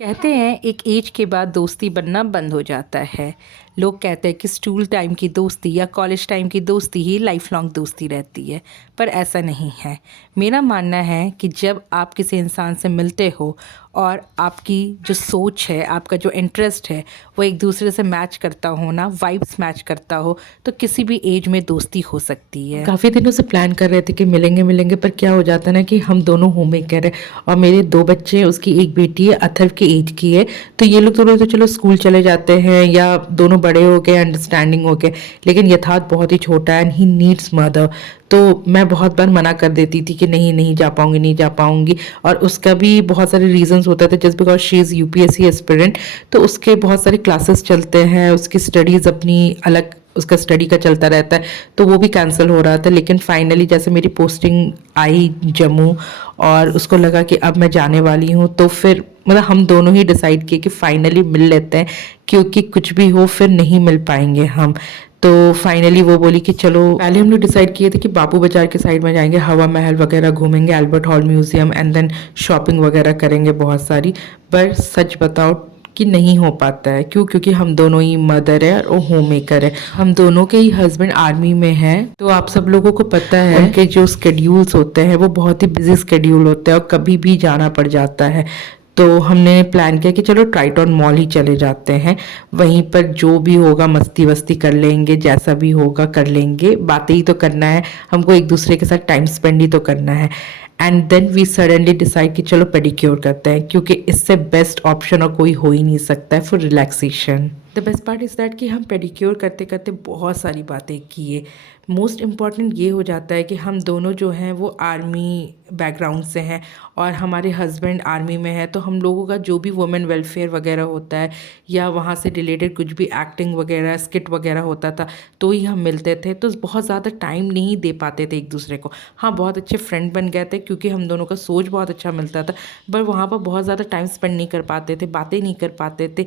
कहते हैं एक एज के बाद दोस्ती बनना बंद हो जाता है। लोग कहते हैं कि स्कूल टाइम की दोस्ती या कॉलेज टाइम की दोस्ती ही लाइफ लॉन्ग दोस्ती रहती है, पर ऐसा नहीं है। मेरा मानना है कि जब आप किसी इंसान से मिलते हो और आपकी जो सोच है, आपका जो इंटरेस्ट है, वो एक दूसरे से मैच करता हो ना, वाइब्स मैच करता हो, तो किसी भी एज में दोस्ती हो सकती है। काफ़ी दिनों से प्लान कर रहे थे कि मिलेंगे मिलेंगे, पर क्या हो जाता है ना कि हम दोनों होम मेकर है और मेरे 2 बच्चे हैं, उसकी एक बेटी है, अथर्व की एज की है। तो ये लोग दोनों तो चलो स्कूल चले जाते हैं या दोनों बड़े हो गए, अंडरस्टैंडिंग हो गए, लेकिन यथार्थ बहुत ही छोटा है एंड ही नीड्स मदर। तो मैं बहुत बार मना कर देती थी कि नहीं नहीं जा पाऊंगी, नहीं जा पाऊंगी, और उसका भी बहुत सारे रीजंस होते थे। Just because she is UPSC aspirant, तो उसके बहुत सारे क्लासेस चलते हैं, उसकी स्टडीज़ अपनी अलग, उसका स्टडी का चलता रहता है, तो वो भी कैंसिल हो रहा था। लेकिन फाइनली जैसे मेरी पोस्टिंग आई जम्मू और उसको लगा कि अब मैं जाने वाली हूँ, तो फिर मतलब हम दोनों ही डिसाइड किए कि फाइनली मिल लेते हैं, क्योंकि कुछ भी हो फिर नहीं मिल पाएंगे हम। तो फाइनली वो बोली कि चलो, पहले हम लोग डिसाइड किए थे कि बापू बाजार के साइड में जाएंगे, हवा महल वगैरह घूमेंगे, Albert Hall museum, and then shopping वगैरह करेंगे बहुत सारी। पर सच बताओ कि नहीं हो पाता है। क्यों? क्योंकि हम दोनों ही मदर है और होम मेकर है, हम दोनों के ही हस्बैंड आर्मी में है। तो आप सब लोगों को पता है उनके जो स्केड्यूल्स होते हैं वो बहुत ही बिजी स्केड्यूल होते हैं और कभी भी जाना पड़ जाता है। तो हमने प्लान किया कि चलो ट्राइटॉन मॉल ही चले जाते हैं, वहीं पर जो भी होगा मस्ती वस्ती कर लेंगे, जैसा भी होगा कर लेंगे, बातें ही तो करना है हमको, एक दूसरे के साथ टाइम स्पेंड ही तो करना है। And then we suddenly decide कि चलो पेडिक्योर करते हैं, क्योंकि इससे बेस्ट ऑप्शन और कोई हो ही नहीं सकता है for relaxation. The best part is that कि हम पेडिक्योर करते करते बहुत सारी बातें किए। मोस्ट इम्पॉर्टेंट ये हो जाता है कि हम दोनों जो हैं वो आर्मी बैकग्राउंड से हैं और हमारे हस्बैंड आर्मी में है, तो हम लोगों का जो भी वुमेन वेलफेयर वगैरह होता है या वहाँ से रिलेटेड कुछ भी एक्टिंग वगैरह स्किट वगैरह होता था, तो ही हम मिलते थे। तो बहुत ज़्यादा टाइम नहीं दे पाते थे एक दूसरे को। हाँ, बहुत अच्छे फ्रेंड बन गए थे क्योंकि हम दोनों का सोच बहुत अच्छा मिलता था, पर वहाँ पर बहुत ज़्यादा टाइम स्पेंड नहीं कर पाते थे, बातें नहीं कर पाते थे।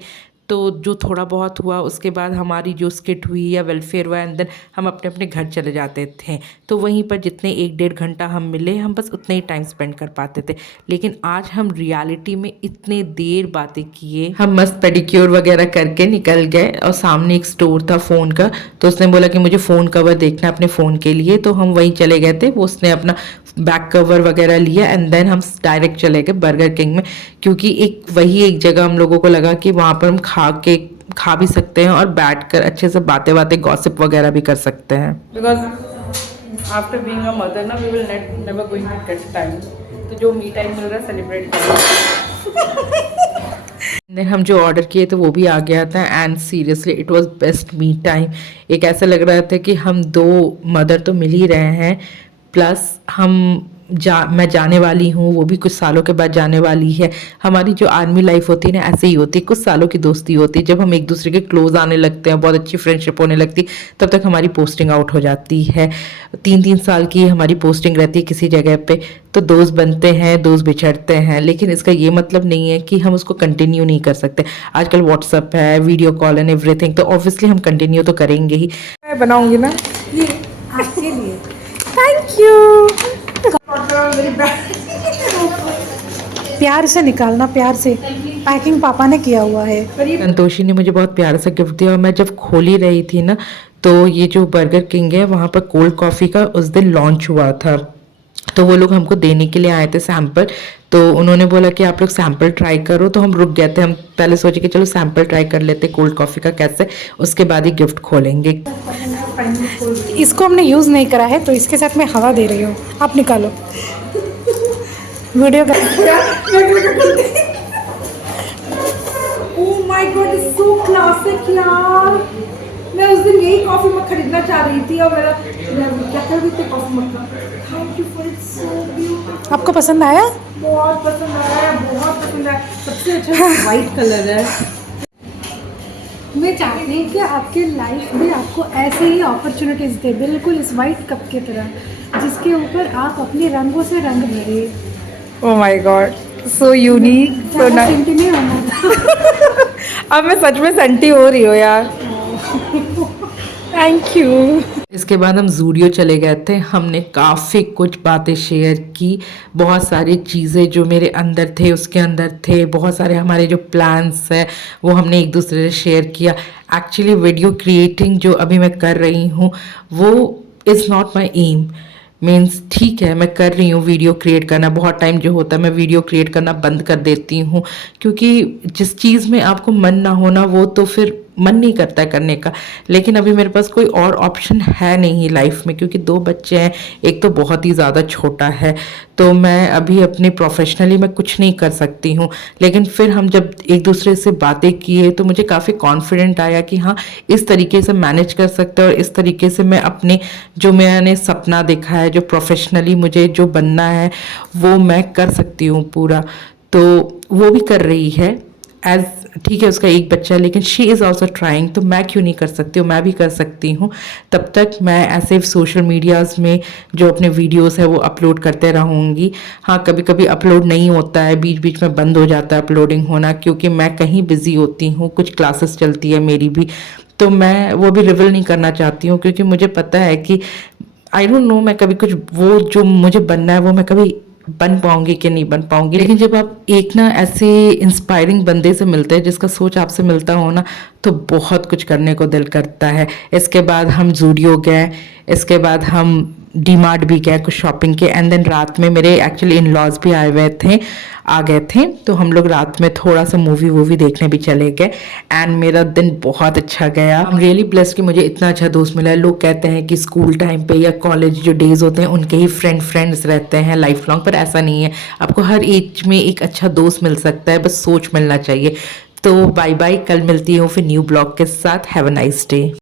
तो जो थोड़ा बहुत हुआ उसके बाद हमारी जो स्किट हुई या वेलफेयर हुआ, एंड देन हम अपने अपने घर चले जाते थे। तो वहीं पर जितने 1-1.5 घंटा हम मिले, हम बस उतने ही टाइम स्पेंड कर पाते थे। लेकिन आज हम रियलिटी में इतने देर बातें किए, हम मस्त पेडिक्योर वगैरह करके निकल गए और सामने एक स्टोर था फ़ोन का, तो उसने बोला कि मुझे फ़ोन कवर देखना है अपने फ़ोन के लिए, तो हम वहीं चले गए थे। वो उसने अपना बैक कवर वगैरह लिया एंड देन हम डायरेक्ट चले गए बर्गर किंग में, क्योंकि वही एक जगह हम लोगों को लगा कि वहाँ पर हम खा भी सकते हैं और बैठकर अच्छे से बातें बातें गॉसिप वगैरह भी कर सकते हैं। Because after being a mother ना, we will never going to get time. तो जो मी टाइम मिल रहा है सेलिब्रेट करें। देन हम जो ऑर्डर किए थे वो भी आ गया था and seriously it was best me time. एक ऐसा लग रहा था कि हम 2 मदर तो मिल ही रहे हैं, प्लस मैं जाने वाली हूँ, वो भी कुछ सालों के बाद जाने वाली है। हमारी जो आर्मी लाइफ होती है ना, ऐसे ही होती है, कुछ सालों की दोस्ती होती है। जब हम एक दूसरे के क्लोज आने लगते हैं, बहुत अच्छी फ्रेंडशिप होने लगती, तब तक हमारी पोस्टिंग आउट हो जाती है। 3-3 साल की हमारी पोस्टिंग रहती है किसी जगह पे, तो दोस्त बनते हैं, दोस्त बिछड़ते हैं, लेकिन इसका ये मतलब नहीं है कि हम उसको कंटिन्यू नहीं कर सकते। आजकल व्हाट्सअप है, वीडियो कॉल एंड एवरीथिंग, तो ऑब्वियसली हम कंटिन्यू तो करेंगे ही। मैं बनाऊंगी ना ये आपके लिए। Thank you. प्यार से निकालना, प्यार से। पैकिंग पापा ने किया हुआ है। संतोषी ने मुझे बहुत प्यार सा गिफ्ट दिया और मैं जब खोल ही रही थी ना, तो ये जो बर्गर किंग है वहाँ पर कोल्ड कॉफ़ी का उस दिन लॉन्च हुआ था, तो वो लोग हमको देने के लिए आए थे सैम्पल। तो उन्होंने बोला कि आप लोग सैम्पल ट्राई करो, तो हम रुक गए थे। हम पहले सोचे कि चलो सैम्पल ट्राई कर लेते कोल्ड कॉफ़ी का कैसे, उसके बाद ही गिफ्ट खोलेंगे। इसको हमने यूज़ नहीं करा है, तो इसके साथ मैं हवा दे रही हूँ। आप निकालो वीडियो का। ओह my God, it's so classic यार। मैं उस दिन यही कॉफी मग खरीदना चाह रही थी और मैं क्या कर रही थी, कॉफी मग का। Thank you for it, so beautiful. आपको पसंद आया? बहुत पसंद आया, बहुत पसंद आया। सबसे अच्छा वाइट कलर है। मैं चाहती हूँ कि आपके लाइफ में आपको ऐसे ही अपॉर्चुनिटीज़ दे, बिल्कुल इस वाइट कप की तरह, जिसके ऊपर आप अपने रंगों से रंग भरे। Oh my god, so unique, so ज़्यादा सेंटी नहीं होना था। अब मैं सच में सेंटी हो रही हूँ यार। Thank you. इसके बाद हम जूडियो चले गए थे। हमने काफ़ी कुछ बातें शेयर की, बहुत सारी चीज़ें जो मेरे अंदर थे उसके अंदर थे, बहुत सारे हमारे जो प्लान्स हैं वो हमने एक दूसरे से शेयर किया। एक्चुअली वीडियो क्रिएटिंग जो अभी मैं कर रही हूँ वो is not my aim. Means ठीक है, मैं कर रही हूँ वीडियो क्रिएट करना, बहुत टाइम जो होता है मैं वीडियो क्रिएट करना बंद कर देती हूँ, क्योंकि जिस चीज़ में आपको मन ना होना वो तो फिर मन नहीं करता है करने का। लेकिन अभी मेरे पास कोई और ऑप्शन है नहीं लाइफ में, क्योंकि 2 बच्चे हैं, एक तो बहुत ही ज़्यादा छोटा है, तो मैं अभी अपने प्रोफेशनली मैं कुछ नहीं कर सकती हूँ। लेकिन फिर हम जब एक दूसरे से बातें किए तो मुझे काफ़ी कॉन्फिडेंट आया कि हाँ, इस तरीके से मैनेज कर सकते हैं और इस तरीके से मैं अपने जो मैंने सपना देखा है, जो प्रोफेशनली मुझे जो बनना है वो मैं कर सकती हूँ पूरा। तो वो भी कर रही है एज, ठीक है उसका एक बच्चा है लेकिन शी इज़ ऑल्सो ट्राइंग, तो मैं क्यों नहीं कर सकती हूँ, मैं भी कर सकती हूँ। तब तक मैं ऐसे सोशल मीडियाज़ में जो अपने वीडियोस है वो अपलोड करते रहूँगी। हाँ, कभी कभी अपलोड नहीं होता है, बीच बीच में बंद हो जाता है अपलोडिंग होना, क्योंकि मैं कहीं बिजी होती हूँ, कुछ क्लासेस चलती है मेरी भी, तो मैं वो भी रिवील नहीं करना चाहती हूँ, क्योंकि मुझे पता है कि आई डोंट नो मैं कभी कुछ वो जो मुझे बनना है वो मैं कभी बन पाऊंगी कि नहीं बन पाऊंगी। लेकिन जब आप एक ना ऐसे इंस्पायरिंग बंदे से मिलते हैं जिसका सोच आपसे मिलता हो ना, तो बहुत कुछ करने को दिल करता है। इसके बाद हम जूडियो गए, इसके बाद हम डीमार्ट भी गए कुछ शॉपिंग के, एंड देन रात में मेरे एक्चुअली इन लॉज भी आ गए थे, तो हम लोग रात में थोड़ा सा मूवी देखने भी चले गए, एंड मेरा दिन बहुत अच्छा गया। आई एम रियली ब्लेस्ड कि मुझे इतना अच्छा दोस्त मिला है। लोग कहते हैं कि स्कूल टाइम पे या कॉलेज जो डेज होते हैं उनके ही फ्रेंड्स रहते हैं लाइफ लॉन्ग, पर ऐसा नहीं है। आपको हर एज में एक अच्छा दोस्त मिल सकता है, बस सोच मिलना चाहिए। तो बाय बाय, कल मिलती हूँ फिर न्यू ब्लॉग के साथ। Have a nice day.